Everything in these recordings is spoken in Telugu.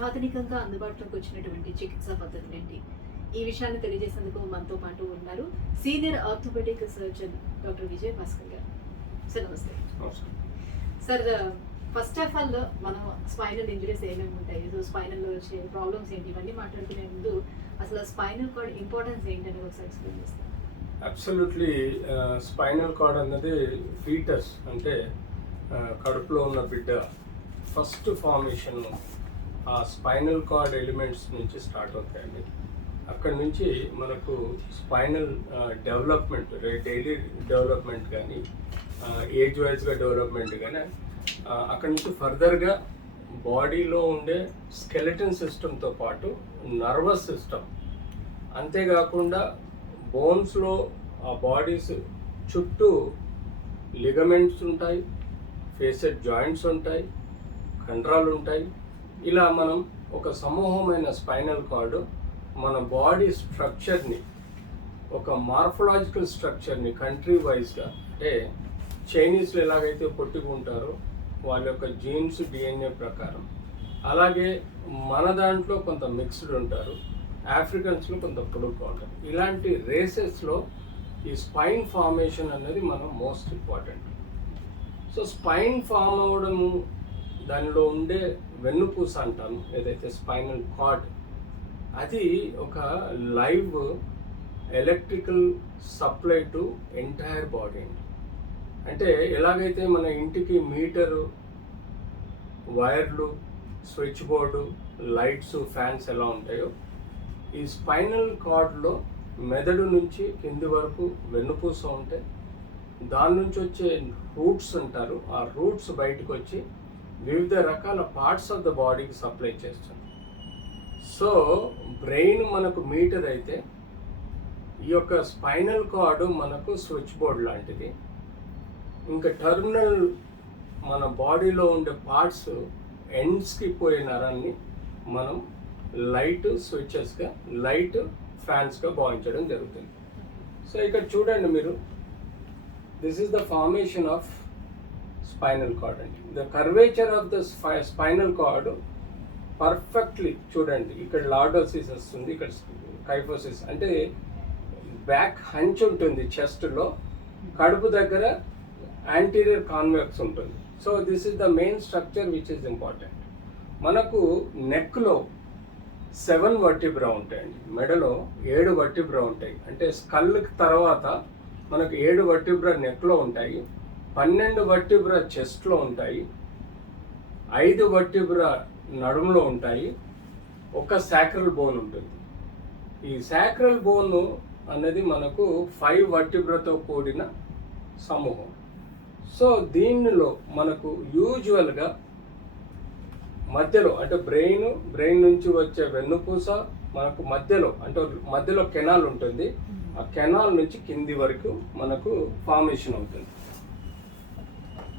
అత్యాధునికంగా అందుబాటులోకి వచ్చినటువంటి చికిత్సా పద్ధతులు ఏంటి? ఈ విషయాన్ని తెలియజేసేందుకు మనతో పాటు ఉన్నారు senior orthopaedic surgeon doctor Vijay Bhaskar గారు. సార్ నమస్తే. సార్, ఫస్ట్ ఆఫ్ ఆల్ మనం స్పైనల్ ఇంజరీస్ ఏమేమి ఉంటాయి, స్పైనల్లో వచ్చే ప్రాబ్లమ్స్ ఏంటి, ఇవన్నీ మాట్లాడుకునే ముందు అసలు స్పైనల్ కార్డ్ ఇంపార్టెన్స్ ఏంటని ఒకసారి ఎక్స్ప్లెయిన్ చేస్తాం. అబ్సల్యూట్లీ. స్పైనల్ కార్డ్ అన్నది ఫీటస్ అంటే కడుపులో ఉన్న బిడ్డ ఫస్ట్ ఫార్మేషన్ ఆ స్పైనల్ కార్డ్ ఎలిమెంట్స్ నుంచి స్టార్ట్ అవుతాయండి. అక్కడి నుంచి మనకు స్పైనల్ డెవలప్మెంట్, డైలీ డెవలప్మెంట్ కానీ ఏజ్ వైజ్గా డెవలప్మెంట్ కానీ అక్కడి నుంచి ఫర్దర్గా బాడీలో ఉండే స్కెలిటన్ సిస్టమ్తో పాటు నర్వస్ సిస్టమ్, అంతేకాకుండా బోన్స్లో ఆ బాడీస్ చుట్టూ లిగమెంట్స్ ఉంటాయి, ఫేసెడ్ జాయింట్స్ ఉంటాయి, కండరాలు ఉంటాయి. ఇలా మనం ఒక సమూహమైన స్పైనల్ కార్డు మన బాడీ స్ట్రక్చర్ని, ఒక మార్ఫలాజికల్ స్ట్రక్చర్ని కంట్రీ వైజ్గా, అంటే చైనీస్లో ఎలాగైతే పొట్టుకుంటారో వాళ్ళ యొక్క జీన్స్ డిఎన్ఏ ప్రకారం, అలాగే మన దాంట్లో కొంత మిక్స్డ్ ఉంటారు, ఆఫ్రికన్స్లో కొంత పొడుగ్గా ఉంటారు. ఇలాంటి రేసెస్లో ఈ స్పైన్ ఫార్మేషన్ అనేది మనం most important. So spine form అవ్వడము, దానిలో ఉండే వెన్నుపూస అంటాము ఏదైతే స్పైనల్ కార్డ్, అది ఒక live electrical supply to entire body. అంటే ఎలాగైతే మన ఇంటికి మీటరు, వైర్లు, స్విచ్ బోర్డు, లైట్స్, ఫ్యాన్స్ ఎలా ఉంటాయో, ఈ స్పైనల్ కార్డ్లో మెదడు నుంచి కింది వరకు వెన్నుపూస ఉంటాయి. దాని నుంచి వచ్చే రూట్స్ అంటారు. ఆ రూట్స్ బయటకు వచ్చి వివిధ రకాల పార్ట్స్ ఆఫ్ ద బాడీకి సప్లై చేస్తుంది. సో బ్రెయిన్ మనకు మీటర్ అయితే, ఈ యొక్క స్పైనల్ కార్డు మనకు స్విచ్ బోర్డ్ లాంటిది. ఇంకా టర్మినల్ మన బాడీలో ఉండే పార్ట్స్ ఎండ్స్కి పోయే నరాన్ని మనం లైట్ స్విచెస్గా, లైట్ ఫ్యాన్స్గా భావించడం జరుగుతుంది. సో ఇక్కడ చూడండి మీరు, this is the formation of spinal cord అండి. The curvature of the spinal cord perfectly చూడండి, ఇక్కడ లార్డోసిస్ వస్తుంది, ఇక్కడ కైఫోసిస్ అంటే బ్యాక్ హంచ్ ఉంటుంది చెస్ట్లో, కడుపు దగ్గర యాంటీరియర్ కాన్వెక్స్ ఉంటుంది. So this is the main structure which is important. మనకు నెక్లో 7 వర్టిబ్రా ఉంటాయండి, మెడలో 7 వర్టిబ్రా ఉంటాయి. అంటే స్కల్కి తర్వాత మనకు 7 వర్టిబ్రా నెక్లో ఉంటాయి, 12 వర్టిబ్రా చెస్ట్లో ఉంటాయి, 5 వర్టిబ్రా నడుములో ఉంటాయి, ఒక సాక్రల్ బోన్ ఉంటుంది. ఈ సాక్రల్ బోన్ అనేది మనకు 5 వర్టిబ్రాతో కూడిన సమూహం. సో దీనిలో మనకు యూజువల్గా మధ్యలో అంటే బ్రెయిన్ నుంచి వచ్చే వెన్నుపూస మనకు మధ్యలో కెనాల్ ఉంటుంది. ఆ కెనాల్ నుంచి కింది వరకు మనకు ఫార్మేషన్ అవుతుంది.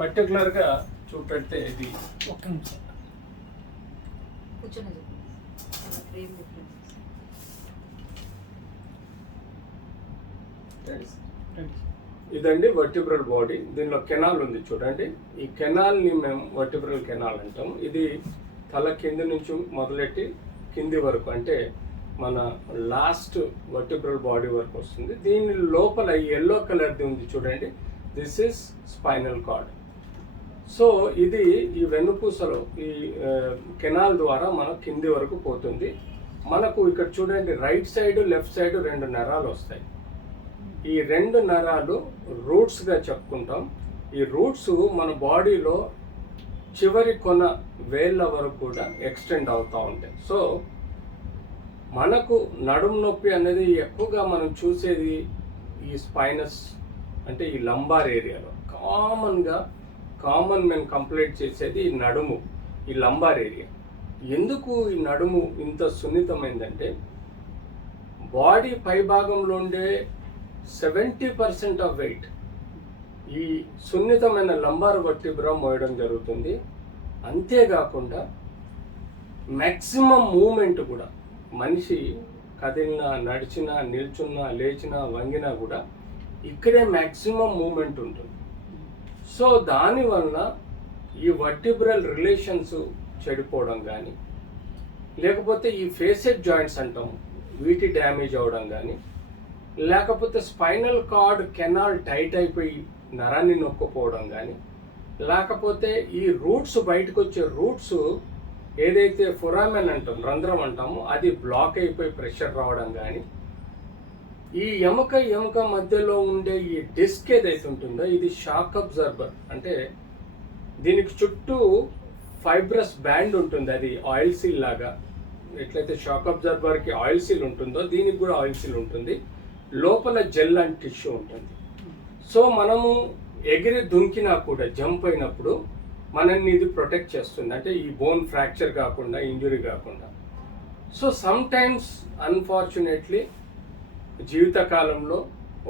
పర్టికులర్గా చూపెడితే ఇది ఇదండి వర్టిబ్రల్ బాడీ. దీనిలో కెనాల్ ఉంది చూడండి. ఈ కెనాల్ని మేము వర్టిబ్రల్ కెనాల్ అంటాం. ఇది తల కింది నుంచి మొదలెట్టి కింది వరకు, అంటే మన లాస్ట్ వర్టిబ్రల్ బాడీ వరకు వస్తుంది. దీని లోపల ఈ ఎల్లో కలర్ది ఉంది చూడండి, this is spinal cord. So ఇది ఈ వెన్నుపూసలో ఈ కెనాల్ ద్వారా మనం కింది వరకు పోతుంది. మనకు ఇక్కడ చూడండి, రైట్ సైడ్ లెఫ్ట్ సైడ్ 2 నరాలు వస్తాయి. ఈ 2 నరాలు రూట్స్గా చెప్పుకుంటాం. ఈ రూట్స్ మన బాడీలో చివరి కొన వేళ్ళ వరకు కూడా ఎక్స్టెండ్ అవుతూ ఉంటాయి. సో మనకు నడుము నొప్పి అనేది ఎక్కువగా మనం చూసేది ఈ స్పైనస్ అంటే ఈ లంబార్ ఏరియాలో. కామన్ మేము కంప్లైంట్ చేసేది ఈ నడుము, ఈ లంబార్ ఏరియా. ఎందుకు ఈ నడుము ఇంత సున్నితమైందంటే, బాడీ పై భాగంలో ఉండే 70% ఆఫ్ వెయిట్ ఈ సున్నితమైన లంబార్ వర్టిబ్రా మోయడం జరుగుతుంది. అంతేకాకుండా మ్యాక్సిమం మూమెంట్ కూడా, మనిషి కదిలినా, నడిచినా, నిల్చున్నా, లేచినా, వంగినా కూడా ఇక్కడే మ్యాక్సిమం మూమెంట్ ఉంటుంది. సో దానివల్ల ఈ వర్టిబ్రల్ రిలేషన్స్ చెడిపోవడం కానీ, లేకపోతే ఈ ఫేసెడ్ జాయింట్స్ అంటాం, వీటి డ్యామేజ్ అవ్వడం కానీ, లేకపోతే స్పైనల్ కార్డ్ కెనాల్ టైట్ అయిపోయి నరాన్ని నొక్కుపోవడం కానీ, లేకపోతే ఈ రూట్స్ బయటకు వచ్చే రూట్స్ ఏదైతే ఫొరామెన్ అంటాం, రంధ్రం అంటామో, అది బ్లాక్ అయిపోయి ప్రెషర్ రావడం కానీ, ఈ ఎముక మధ్యలో ఉండే ఈ డిస్క్ ఏదైతే ఉంటుందో ఇది షాక్ అబ్జర్బర్. అంటే దీనికి చుట్టూ ఫైబ్రస్ బ్యాండ్ ఉంటుంది, అది ఆయిల్ సీల్ లాగా. ఎట్లయితే షాక్ అబ్జర్బర్కి ఆయిల్ సీల్ ఉంటుందో దీనికి కూడా ఆయిల్ సీల్ ఉంటుంది, లోపల జెల్ అండ్ టిష్యూ ఉంటుంది. సో మనము ఎగిరి దుంకినా కూడా జంప్ అయినప్పుడు మనల్ని ఇది ప్రొటెక్ట్ చేస్తుంది, అంటే ఈ బోన్ ఫ్రాక్చర్ కాకుండా, ఇంజురీ కాకుండా. సో సమ్ టైమ్స్ అన్ఫార్చునేట్లీ జీవితకాలంలో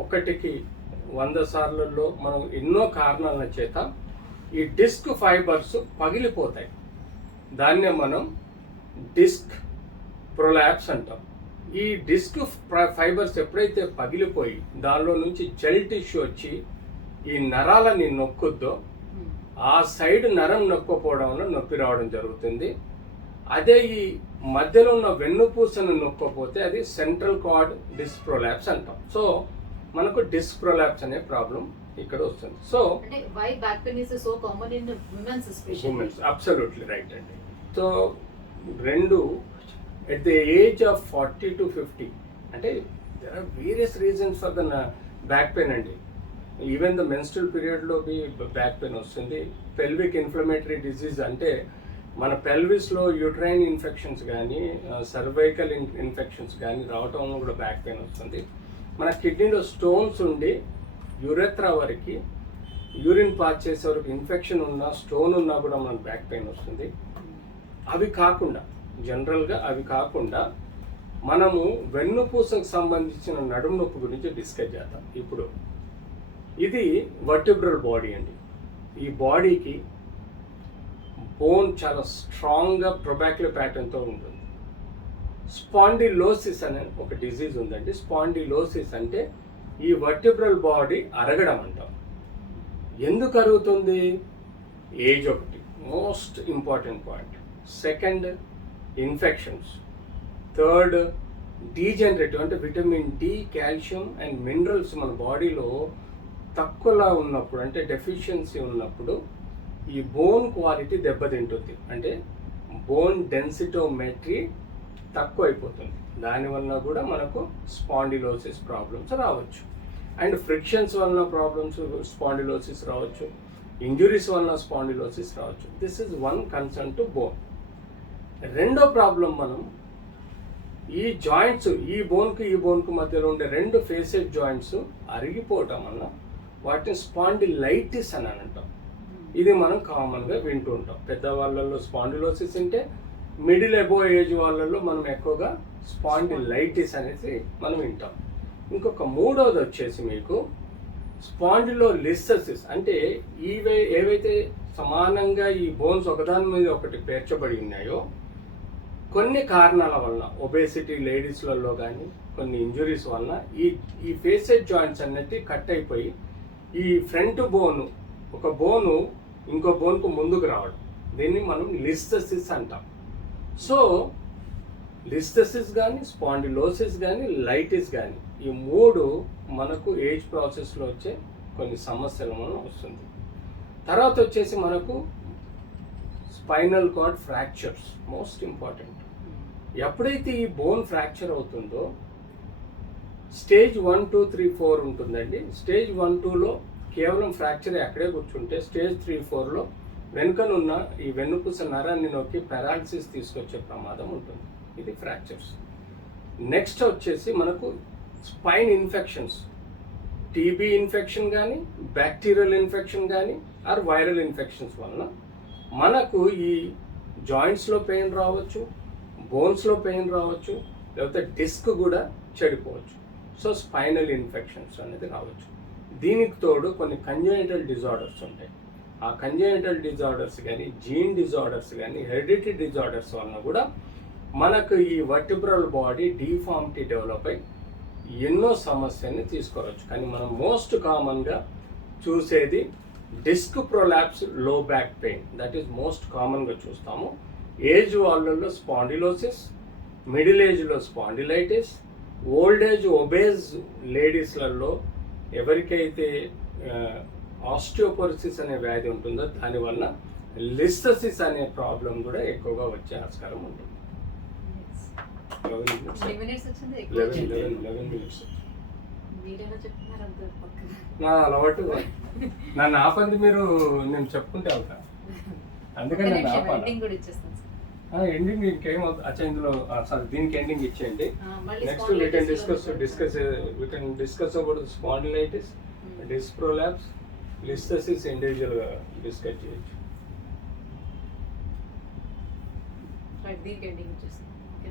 1కి 100 సార్లలో మనం ఎన్నో కారణాల చేత ఈ డిస్క్ ఫైబర్స్ పగిలిపోతాయి. దాన్నే మనం డిస్క్ ప్రొలాప్స్ అంటాం. ఈ డిస్క్ ఫైబర్స్ ఎప్పుడైతే పగిలిపోయి దానిలో నుంచి జెల్ టిష్యూ వచ్చి ఈ నరాలని నొక్కుద్దో, ఆ సైడ్ నరం నొక్కపోవడం వల్ల నొప్పి రావడం జరుగుతుంది. అదే ఈ మధ్యలో ఉన్న వెన్నుపూసను నొక్కపోతే అది సెంట్రల్ కార్డ్ డిస్క్ ప్రొలాప్స్ అంటాం. సో మనకు డిస్క్ ప్రొలాప్స్ అనే ప్రాబ్లం ఇక్కడ వస్తుంది. సో అంటే why back pain is so common in women's especially? Women's, absolutely right అండి. సో రెండు at the age of 40 to 50, అంటే there are various reasons for the back pain అండి. ఈవెన్ ద మెన్స్ట్రల్ పీరియడ్లో బ్యాక్ పెయిన్ వస్తుంది. పెల్విక్ ఇన్ఫ్లమేటరీ డిజీజ్ అంటే మన పెల్విస్లో యూట్రైన్ ఇన్ఫెక్షన్స్ కానీ, సర్వైకల్ ఇన్ఫెక్షన్స్ కానీ రావటం వల్ల కూడా బ్యాక్ పెయిన్ వస్తుంది. మన కిడ్నీలో స్టోన్స్ ఉండి యూరెత్రా వరకు, యూరిన్ పాస్ చేసే వరకు ఇన్ఫెక్షన్ ఉన్నా, స్టోన్ ఉన్నా కూడా మనకు బ్యాక్ పెయిన్ వస్తుంది. అవి కాకుండా జనరల్గా మనము వెన్నుపూసకు సంబంధించిన నడుము నొప్పి గురించి డిస్కస్ చేద్దాం ఇప్పుడు. ఇది వర్టిబ్రల్ బాడీ అండి. ఈ బాడీకి బోన్ చాలా స్ట్రాంగ్గా ప్రొబాక్యులర్ ప్యాటర్న్తో ఉంటుంది. స్పాండిలోసిస్ అనే ఒక డిజీజ్ ఉందండి. స్పాండిలోసిస్ అంటే ఈ వర్టిబ్రల్ బాడీ అరగడం అంటాం. ఎందుకు అరుగుతుంది? ఏజ్ ఒకటి most important point. Second, infections. Third, degenerative అంటే vitamin D, calcium and minerals మన బాడీలో తక్కువలా ఉన్నప్పుడు, అంటే డెఫిషియన్సీ ఉన్నప్పుడు ఈ బోన్ క్వాలిటీ దెబ్బతింటుంది. అంటే బోన్ డెన్సిటోమెట్రీ తక్కువ అయిపోతుంది. దానివల్ల కూడా మనకు స్పాండిలోసిస్ ప్రాబ్లమ్స్ రావచ్చు. అండ్ ఫ్రిక్షన్స్ వలన ప్రాబ్లమ్స్ స్పాండిలోసిస్ రావచ్చు, ఇంజురీస్ వలన స్పాండిలోసిస్ రావచ్చు. This is one concern to bone. రెండో ప్రాబ్లం, మనం ఈ జాయింట్స్, ఈ బోన్కు మధ్యలో ఉండే రెండు ఫేసెడ్ జాయింట్స్ అరిగిపోవటం వల్ల వాటిని స్పాండిలైటిస్ అని అంటాం. ఇది మనం కామన్గా వింటూ ఉంటాం. పెద్దవాళ్ళల్లో స్పాండిలోసిస్ అంటే, మిడిల్ అబో ఏజ్ వాళ్ళల్లో మనం ఎక్కువగా స్పాండిలైటిస్ అనేది మనం వింటాం. ఇంకొక మూడవది వచ్చేసి మీకు స్పాండిలోలిస్థెసిస్. అంటే ఏవైతే సమానంగా ఈ బోన్స్ ఒకదాని మీద ఒకటి పేర్చబడి ఉన్నాయో, కొన్ని కారణాల వలన, ఒబేసిటీ లేడీస్లలో కానీ కొన్ని ఇంజురీస్ వలన ఈ ఫేసెడ్ జాయింట్స్ అన్నట్టు కట్ అయిపోయి ఈ ఫ్రంట్ బోను, ఒక బోను ఇంకో బోన్కు ముందుకు రావడం, దీన్ని మనం లిస్థెసిస్ అంటాం. సో లిస్థెసిస్ కానీ, స్పాండిలోసిస్ కానీ, లైటిస్ కానీ, ఈ మూడు మనకు ఏజ్ ప్రాసెస్లో వచ్చే కొన్ని సమస్యల వలన వస్తుంది. తర్వాత వచ్చేసి మనకు spinal cord fractures most important. ఎప్పుడైతే ఈ బోన్ ఫ్రాక్చర్ అవుతుందో స్టేజ్ 1, 2, 3, 4 ఉంటుందండి. స్టేజ్ 1, 2లో కేవలం ఫ్రాక్చర్ అక్కడే కూర్చుంటే, స్టేజ్ 3, 4లో వెనుకనున్న ఈ వెన్నుపూస నరాన్ని నొక్కి పారాలిసిస్ తీసుకొచ్చే ప్రమాదం ఉంటుంది. ఇది ఫ్రాక్చర్స్. నెక్స్ట్ వచ్చేసి మనకు స్పైన్ ఇన్ఫెక్షన్స్, టీబీ ఇన్ఫెక్షన్ కానీ, బ్యాక్టీరియల్ ఇన్ఫెక్షన్ కానీ, ఆర్ వైరల్ ఇన్ఫెక్షన్స్ వలన మనకు ఈ జాయింట్స్లో పెయిన్ రావచ్చు, బోన్స్లో పెయిన్ రావచ్చు, లేకపోతే డిస్క్ కూడా చెడిపోవచ్చు. సో స్పైనల్ ఇన్ఫెక్షన్స్ అనేది రావచ్చు. దీనికి తోడు కొన్ని కంజెనిటల్ డిజార్డర్స్ ఉంటాయి. ఆ కంజెనిటల్ డిజార్డర్స్ కానీ, జీన్ డిజార్డర్స్ కానీ, హెరిడిటరీ డిజార్డర్స్ వలన కూడా మనకు ఈ వర్టిబ్రల్ బాడీ డిఫార్మిటీ డెవలప్ అయి ఎన్నో సమస్యల్ని తీసుకోవచ్చు. కానీ మనం మోస్ట్ కామన్గా చూసేది డిస్క్ ప్రొలాప్స్, లో back pain. That is most కామన్గా చూస్తాము. ఏజ్ వాళ్ళల్లో స్పాండిలోసిస్, మిడిల్ ఏజ్లో స్పాండిలైటిస్, ఓల్డ్ ఏజ్ ఒబేజ్ లేడీస్లలో ఎవరికైతే ఆస్టియోపోరోసిస్ అనే వ్యాధి ఉంటుందో దానివల్ల లిస్థసిస్ అనే ప్రాబ్లం కూడా ఎక్కువగా వచ్చే ఆస్కారం ఉంటుంది. 3 minutes వచ్చింది, ఎక్కువ 11 minutes. మీరేనా చెప్తున్నారు అంత పక్కన. నా అలవాటు నన్ను ఆపంది మీరు, నేను చెప్పుకుంటే వెళ్తా, అందుకని నన్ను ఆపాలి. ఎండింగ్ కూడా ఇచ్చేస్తాను సార్. ఎండింగ్ ఇంకేం అచ్చా ఇందులో సారీ దీనికి ఎండింగ్ ఇచ్చేయండి. మళ్ళీ next we can spondylitis discuss about spondylitis, disc prolapse, listhesis ఇండివిజువల్గా డిస్కస్ చేయొచ్చు. రైట్, దీనికి ఎండింగ్ ఇచ్చేస్తాను. Okay,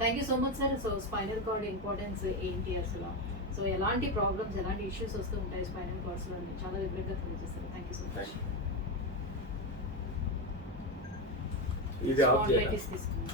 thank you so much sir. So spinal cord importance ఏంటి అసలు, సో ఎలాంటి ప్రాబ్లమ్స్ ఎలాంటి ఇష్యూస్ వస్తూ ఉంటాయి స్పైనల్ కార్డ్స్లో అని చాలా వివరంగా తెలియజేస్తారు. Thank you so much. ఇది ఆఫ్ చేయాలి. స్పాండిలైటిస్ తీసుకున్నాం.